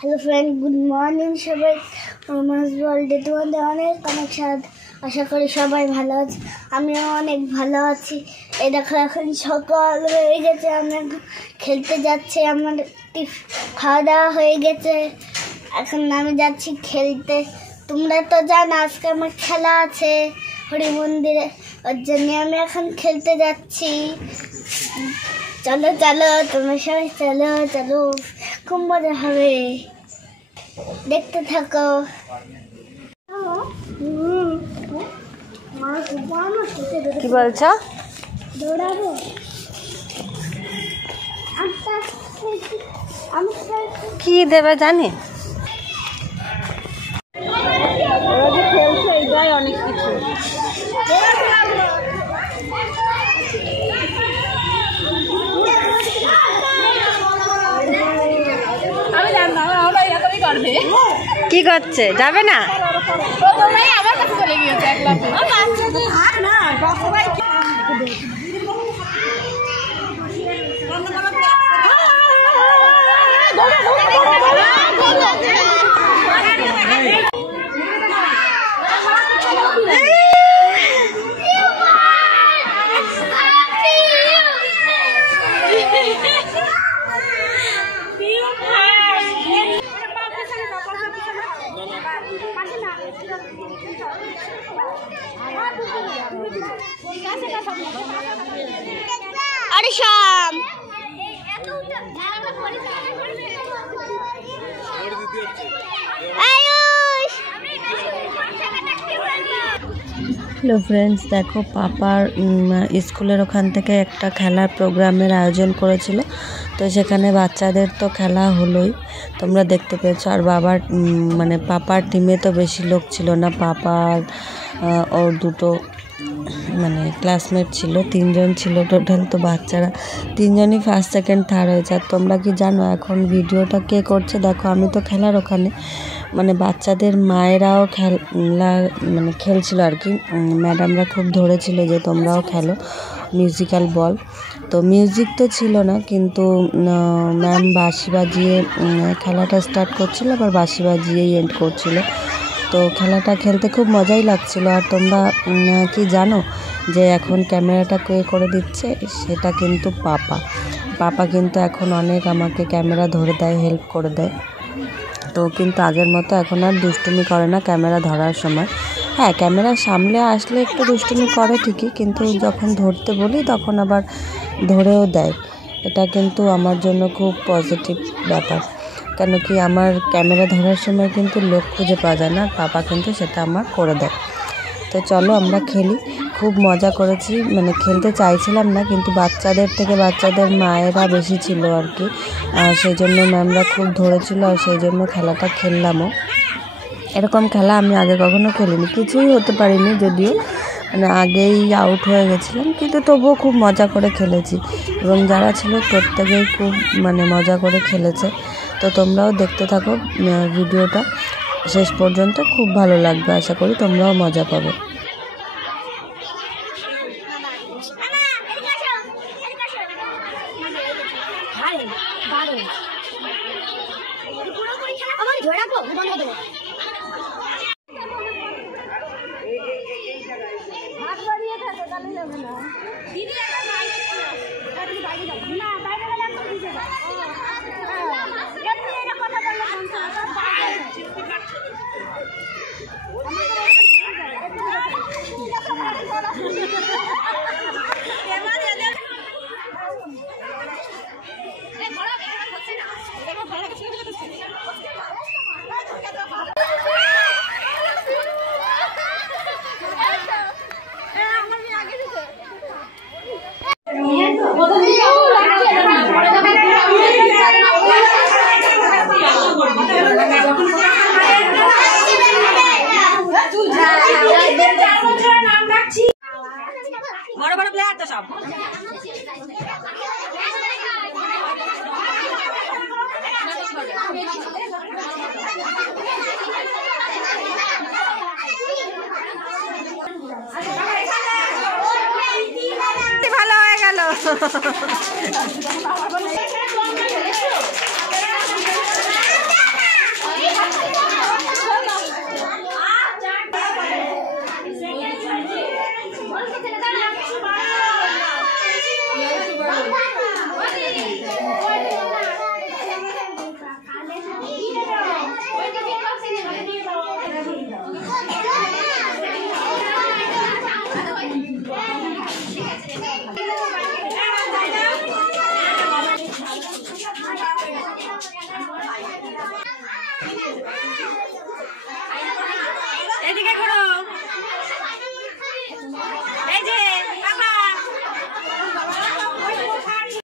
Hello friend, good morning সবাই। Romance ওয়ার্ল্ডে তোমাদের অনেক অনেক স্বাগত। আশা করি সবাই ভালো আছে, আমিও অনেক ভালো আছি। এই দেখো এখন সকাল হয়ে গেছে, আমি এখন খেলতে যাচ্ছি। আমার খাওয়া দাওয়া হয়ে গেছে, এখন আমি যাচ্ছি খেলতে। তোমরা তো জানো আজকে আমার খেলা আছে হরি মন্দিরে, ওর জন্য আমি এখন খেলতে যাচ্ছি। চলো চলো তোমরা সবাই চলো চলো, খুব মজা হবে, দেখতে থাকো। কি বলছো? দৌড়াবো কি দেবে জানি, ওরা যে খেলছে এটাই অনেক কিছু। কি করছে? যাবে না? আরে শাম, হ্যালো ফ্রেন্ডস, দেখো পাপার স্কুলের ওখান থেকে একটা খেলার প্রোগ্রামের আয়োজন করেছিল, তো সেখানে বাচ্চাদের তো খেলা হলোই, তোমরা দেখতে পেয়েছো। আর বাবার মানে পাপার টিমে তো বেশি লোক ছিল না, পাপার ওর দুটো মানে ক্লাসমেট ছিল, 3 জন ছিল টোটাল। তো বাচ্চারা 3 জনই ফার্স্ট সেকেন্ড থার্ড হয়েছে। আর তোমরা কি জানো এখন ভিডিওটা কে করছে? দেখো, আমি তো খেলার ওখানে, মানে বাচ্চাদের মায়েরাও খেলা মানে খেলছিল আর কি। ম্যাডামরা খুব ধরেছিল যে তোমরাও খেলো মিউজিক্যাল বল। তো মিউজিক তো ছিল না, কিন্তু ম্যাম বাঁশি বাজিয়ে খেলাটা স্টার্ট করছিল, আবার বাঁশি বাজিয়েই এন্ড করছিল। তো খেলাটা খেলতে খুব মজাই লাগছিল। আর তোমরা কি জানো যে এখন ক্যামেরাটা কে করে দিচ্ছে? সেটা কিন্তু পাপা কিন্তু এখন অনেক আমাকে ক্যামেরা ধরে দেয়, হেল্প করে দেয়। তো কিন্তু আগের মতো এখন আর দুষ্টুমি করে না ক্যামেরা ধরার সময়। হ্যাঁ, ক্যামেরা সামনে আসলে একটু দুষ্টুমি করে ঠিকই, কিন্তু যখন ধরতে বলি তখন আবার ধরেও দেয়। এটা কিন্তু আমার জন্য খুব পজিটিভ ব্যাপার, কেন কি আমার ক্যামেরা ধরার সময় কিন্তু লোক খুঁজে পাওয়া যায় না, পাপা কিন্তু সেটা আমার করে দেয়। তো চলো আমরা খেলি। খুব মজা করেছি, মানে খেলতে চাইছিলাম না, কিন্তু বাচ্চাদের মায়েরা বেশি ছিল আর কি, সেই জন্য ম্যামরা খুব ধরেছিল, আর সেই জন্য খেলাটা খেললামও। এরকম খেলা আমি আগে কখনো খেলিনি, কিছুই হতে পারিনি যদিও, মানে আগেই আউট হয়ে গেছিলাম, কিন্তু তবুও খুব মজা করে খেলেছি। এবং যারা ছিল প্রত্যেকেই খুব মানে মজা করে খেলেছে। তো তোমরাও দেখতে থাকো ভিডিওটা শেষ পর্যন্ত, খুব ভালো লাগবে, আশা করি তোমরাও মজা পাবে। বড় বড় প্লেয়ার তো সব। ভালো হয়ে গেল।